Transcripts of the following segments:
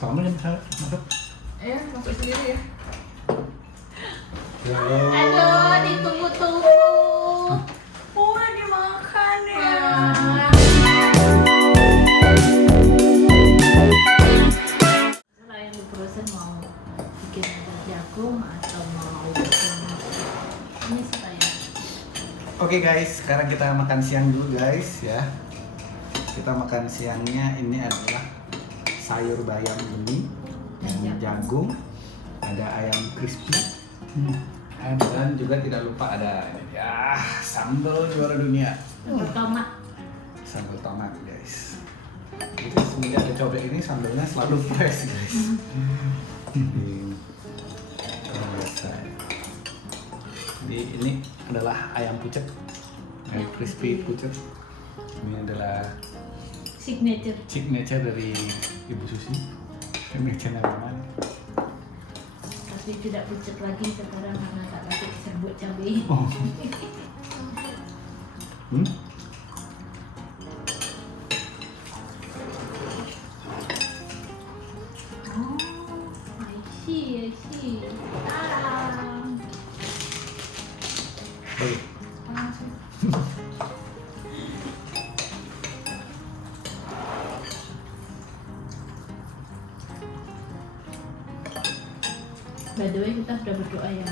Kamu yang bisa masuk? Masuk sendiri ya. Aduh, ditunggu-tunggu. Udah dimakan ya. Selain lu proses mau bikin ada jagung atau mau bikin ini supaya. Oke guys, sekarang kita makan siang dulu guys ya. Kita makan siangnya ini adalah sayur bayam ini, dan jagung, ada ayam crispy, dan juga tidak lupa ada ya sambal juara dunia. Tomat. Sambal tomat guys. Jadi semenjak ada cobek ini sambalnya selalu fresh guys. Jadi ini adalah ayam pucet, ayam crispy pucet. Ini adalah signature dari Ibu Susi. Signature namanya. Tapi tidak pucet lagi sekarang karena tak pakai serbuk cabai. Oh. I see. Baik. By the way, kita sudah berdoa ya.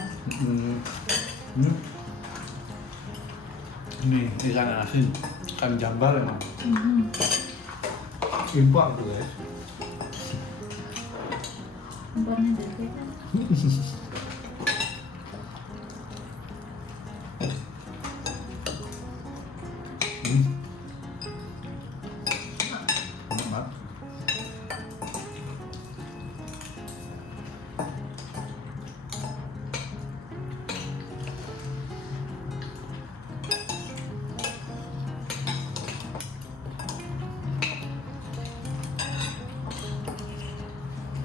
Ini ikan asin, ikan jambal emang. Impor tuh guys. Umpannya dari kita. Enak banget.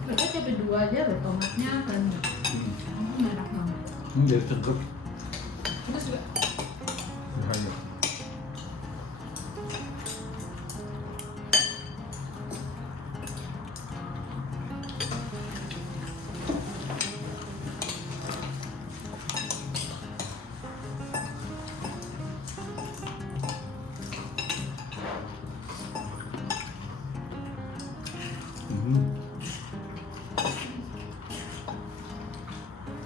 Mereka cabai dua aja loh, tomatnya kan merah banget. Ini dari seger. Terus juga. Bahaya.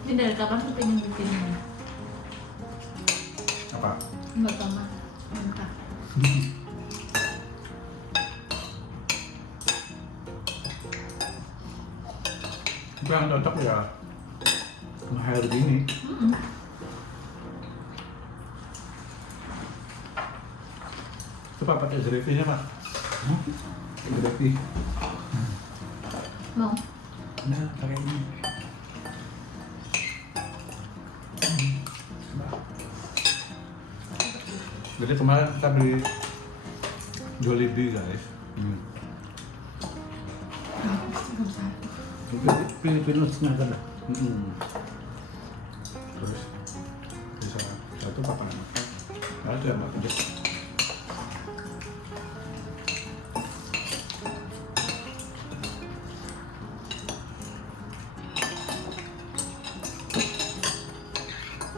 Ini dari kapan tuh pengen bikin ini? Apa? Mbak tomat mentah. Itu yang cocok ya mahal begini. Coba pakai gravy-nya Pak. Gravy. Mau? Nah, pakai ini. Jadi kemarin kita beli Jollibee guys. Pilih setengah kan? Terus bisa satu papan makan. Nah itu yang makan.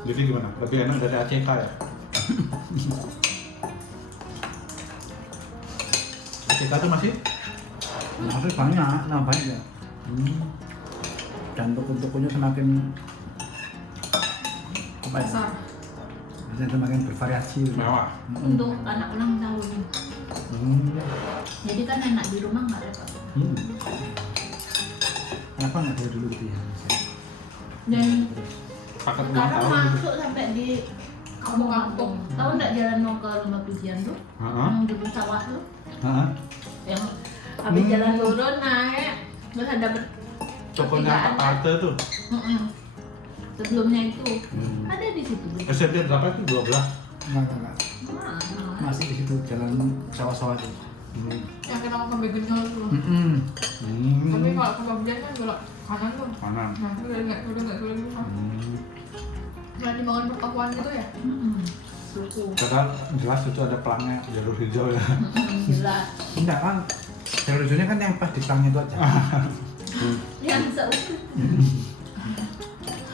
Jadi gimana? Lebih enak dari ACK ya? ACK tuh masih banyak, banyak ya. Dan toko-tokonya semakin apa ya? Besar. Semakin bervariasi. mewah. Untuk anak ulang tahun. Jadi kan enak di rumah nggak repot. Kenapa nggak dari dulu gitu ya? Dan Paket ulang sekarang tahun gitu. masuk sampai di kampung-kampung. Tahu nggak jalan mau ke rumah pujian tuh? Yang di pesawat tuh? Yang habis jalan turun naik terus ada Tokonya Pak Tarte tuh. Sebelumnya itu ada di situ. SMP berapa itu? 12? Enggak. Nah, Masih di situ jalan sawah-sawah itu. Yang kita makan beginner tuh. Tapi kalau ke Baghdad kan belok kanan tuh. Kanan. Nah, itu dari nggak turun gitu. Nah, dibangun pertokohan gitu ya? suku. Padahal jelas itu ada pelangnya jalur hijau ya. Jelas. Enggak kan, jalur hijaunya kan yang pas di pelangnya itu aja. Yang seutuh.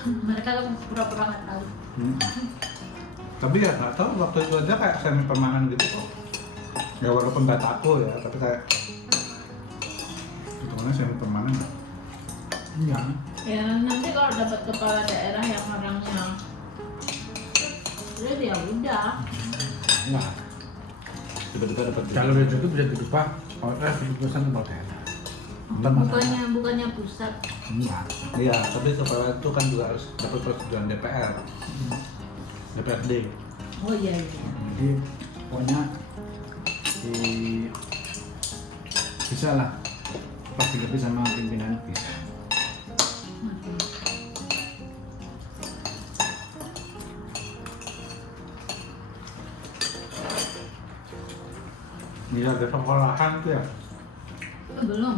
Mereka pura-pura nggak tahu. Tapi ya nggak tahu waktu itu aja kayak semi permanen gitu kok. Ya walaupun nggak tahu ya, tapi kayak hitungannya semi permanen. Iya. Ya nanti kalau dapat kepala daerah yang orangnya, udah ya udah. Enggak. Tiba-tiba dapat Jalur itu bisa dirubah oleh keputusan kepala daerah. Bukannya pusat. Enggak. Iya, tapi kepala itu kan juga harus dapat persetujuan DPR, DPRD. Oh iya iya. Jadi pokoknya bisa lah pas dikerti sama pimpinan bisa. Iya, ada sekolahan tuh ya. Belum.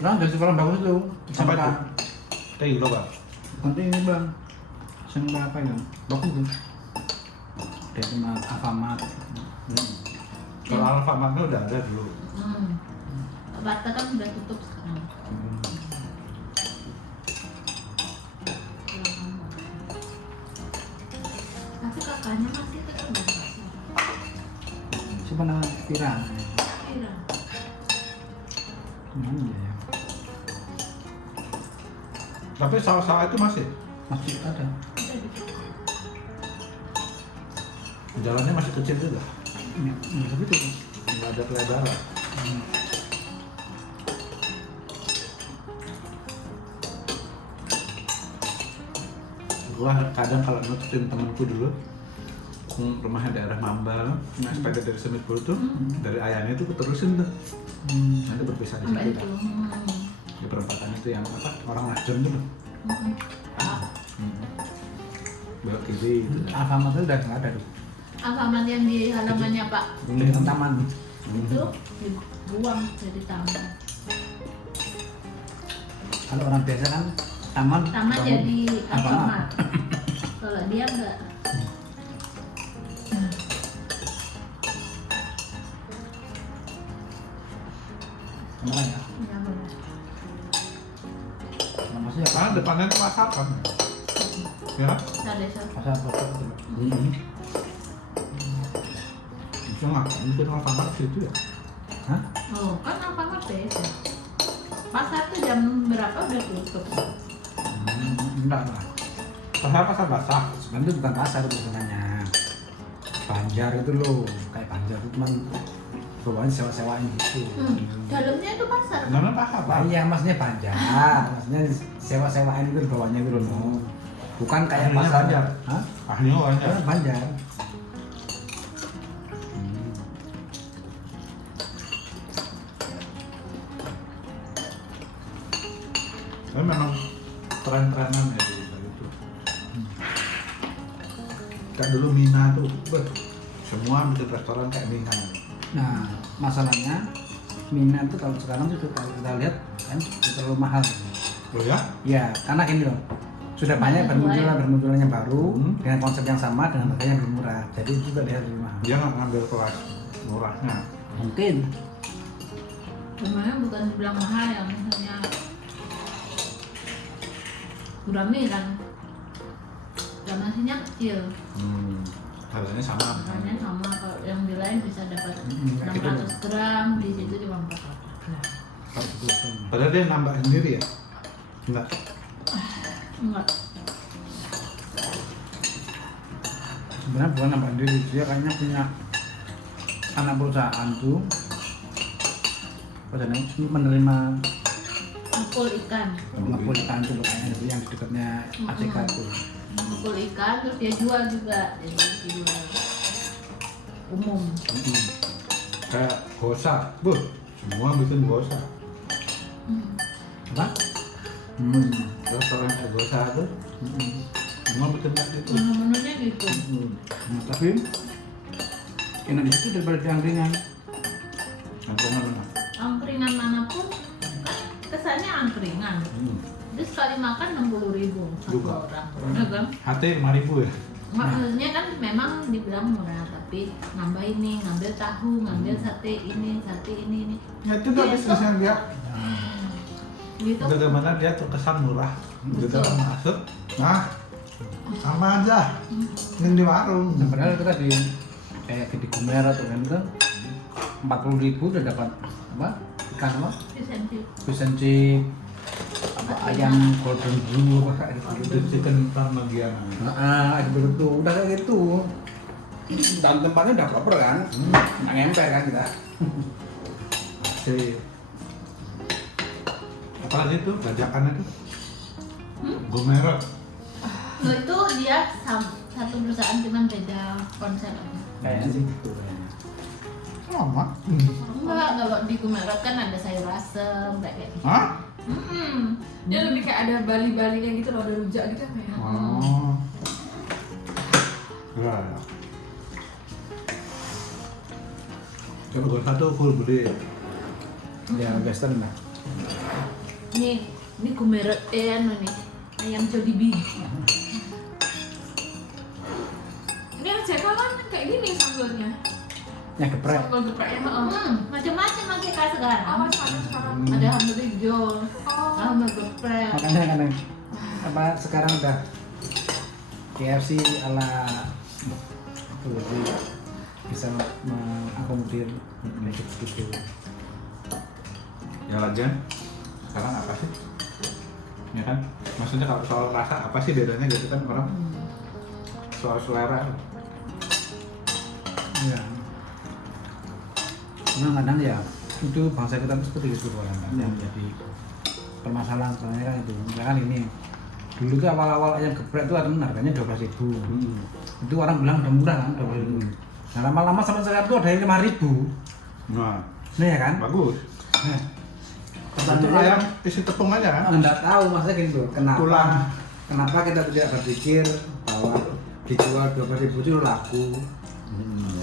Kan dari sekolah bagus tuh. Apa SMK. itu? Kayak gitu bang. Nanti ini bang. SMK apa ya? Bagus tuh. Dari teman Alfamart. Kalau Alfamartnya udah ada dulu. Bata kan udah tutup sekarang. Tapi kakaknya masih tetap buka. Siapa nama Tira? Kira. Iya ya. Tapi sawah-sawah itu masih, Masih ada. Udah ditutup. jalannya masih kecil juga, Iya, tapi itu. nggak ada pelebaran. Gua kadang kalau nututin temanku dulu, rumahnya daerah Mambal, naik sepeda dari Semitpur tuh, dari ayahnya itu keterusin tuh, nanti berpisah di Sampai situ itu. dah. Di perempatan itu yang apa, orang Nasdem tuh, belok kiri gitu. Alfamart itu udah nggak ada tuh. Alfamart yang di halamannya Pak Di taman. itu dibuang dari taman. Kalau orang biasa kan taman. Taman bangun jadi Alfamart. Alfamart. Kalau dia enggak. Sama kan ya. Ya, benar. Nah, maksudnya Karena depannya itu pasar kan, ya. Kita desa. pasar pasar itu. Bisa ngapain itu Alfamart situ ya? Hah? Oh, kan Alfamart desa. Pasar tuh jam berapa udah tutup? Enggak lah. Pasar basah. Sebenarnya itu bukan pasar itu sebenarnya. Banjar itu loh, kayak Banjar itu cuman bawahnya sewa-sewain gitu. Dalamnya itu pasar. Mana pasar Nah, pak? iya maksudnya Banjar, maksudnya sewa-sewain itu di bawahnya itu loh. Bukan kayak Ahlinya pasar. Banjar? Hah? Ahlinya orangnya. Ya, Banjar. Tapi memang tren-trenan ya di Bali itu. Kayak dulu Mina tuh, semua bikin restoran kayak Mina. Nah, masalahnya Mina itu kalau sekarang tuh kalau kita lihat kan terlalu mahal. Oh ya? Ya, karena ini loh. Sudah banyak bermunculan yang baru dengan konsep yang sama dengan harga yang lebih murah. Jadi itu terlihat lebih mahal. Dia nggak ngambil kelas murahnya. Mungkin. Sebenarnya bukan dibilang mahal ya, misalnya gurame kan. Dan nasinya kecil. Harganya sama. Harganya sama, kalau yang di lain bisa dapat Kayak 600 gram, di situ cuma 400 gram. Padahal dia nambah sendiri ya? Enggak. Enggak. Sebenarnya bukan nambah diri, dia kayaknya punya anak perusahaan tuh perusahaan itu menerima Mukul ikan. perusahaan itu kayaknya itu yang di dekatnya ACK itu. Mukul ikan terus dia jual juga. Jadi dijual umum. Kayak gosa, semua bikin gosa. Apa? Restoran kayak gosa tuh, semua bikin kayak gitu. Menu-menunya gitu. Nah, tapi enak di situ daripada di angkringan. Angkringan manapun kan kesannya angkringan. Itu sekali makan 60.000 satu Juga. orang. Ya kan? HT 5.000 ya? Maksudnya kan memang dibilang murah, tapi nambah ini, ngambil tahu, ngambil sate ini, ini. Ya itu tuh bisnis yang dia Gitu. Bagaimana dia terkesan murah. Gitu Betul. masuk. Nah, sama aja. Yang di warung. Nah, padahal kita di kayak di Gumer atau kan itu 40.000 udah dapat apa? Ikan apa? Fish and chip, apa ayam golden blue apa kayak gitu. Itu chicken Parmigiana. Nah, itu betul udah kayak gitu. Dan tempatnya udah proper kan, nggak ngemper kan kita. Si apa itu bajakan itu? Gomerot. Lo itu dia satu perusahaan cuman beda konsep. Kayaknya sih gitu kayaknya. Sama. Enggak, kalau di Gumerot kan ada sayur asem kayak gitu. Hah? Dia lebih kayak ada bali-balinya gitu loh, ada rujak gitu kayak. Oh. Ya. Kalau gue satu full beli. Ya western lah. Nih Gumerot anu nih ayam Jollibee. Ini yang cekal kan kayak gini sambalnya. Yang geprek. Sambal gepreknya. Macam-macam masih kayak sekarang. Apa sekarang? Ada sambal hijau, Oh. sambal geprek. Makanya kadang apa sekarang udah KFC ala tuh jadi bisa mengakomodir kayak gitu. Ya Lajan. Sekarang apa sih? Ya kan? Maksudnya kalau soal rasa apa sih bedanya gitu kan orang soal selera. Iya. Memang kadang ya itu bangsa kita tuh seperti itu orang kan yang jadi permasalahan soalnya kan itu. Misalkan ini dulu tuh awal-awal ayam geprek itu harganya 12.000. Itu orang bilang udah murah kan 12.000. Nah lama-lama sampai sekarang tuh ada yang 5.000. Nah, Nah ya kan? bagus. Nah, Itu ayam isi tepung aja kan? Nggak tahu maksudnya gini loh, Tulang. kenapa kita tidak berpikir bahwa dijual 12.000 itu laku,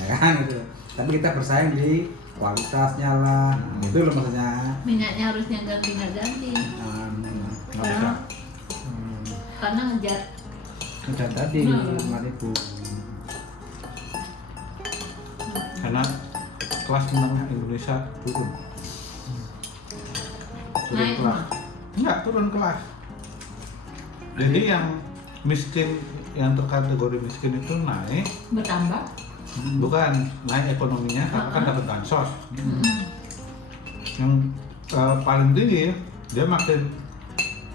ya kan gitu. Tapi kita bersaing di kualitasnya lah, itu loh maksudnya. Minyaknya harusnya ganti-ganti Nggak bisa. karena ngejar. Udah tadi 5.000. Karena kelas menengah Indonesia turun. Turun Naik kelas. Enggak, turun kelas. Jadi yang miskin, yang terkategori miskin itu naik, Bertambah. bukan naik ekonominya karena kan dapat bansos. Yang paling tinggi dia makin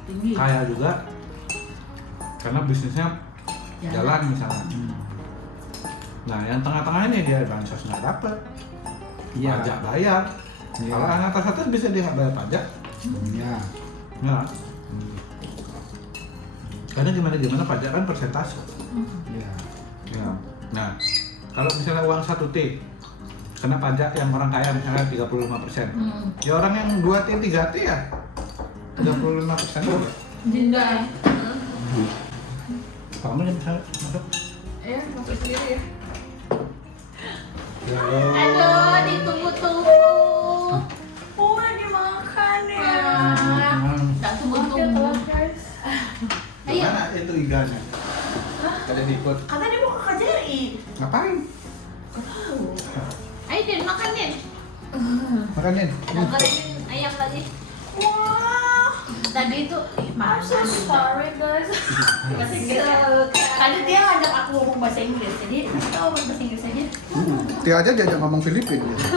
Tinggi. kaya juga karena bisnisnya jalan misalnya. Nah yang tengah-tengah ini dia bansos nggak dapat, Iya. pajak bayar. Iya. Kalau anak atas atas bisa dia nggak bayar pajak. Ya. Ya. Karena gimana pajak kan persentase. Ya. Ya. Nah kalau misalnya uang 1 T kena pajak yang orang kaya misalnya 35%. Ya orang yang 2 T 3 T ya 35% juga. Dinda. Kamu yang bisa masuk? Ya, masuk sendiri ya. Aduh, ditunggu-tunggu. Udah dimakan ya. Tak tunggu-tunggu. Guys. Ayo. Mana itu iganya? Ada diikut. Katanya dia mau ke KJRI. Ngapain? Ayo Den, makan Den. Makanin. Dengerin ayam lagi. Wah. Tadi itu I'm so sorry guys. bahasa Inggris. Tadi dia ngajak aku ngomong bahasa Inggris, jadi kita ngomong bahasa Inggris aja. Dia aja diajak ngomong Filipin gitu.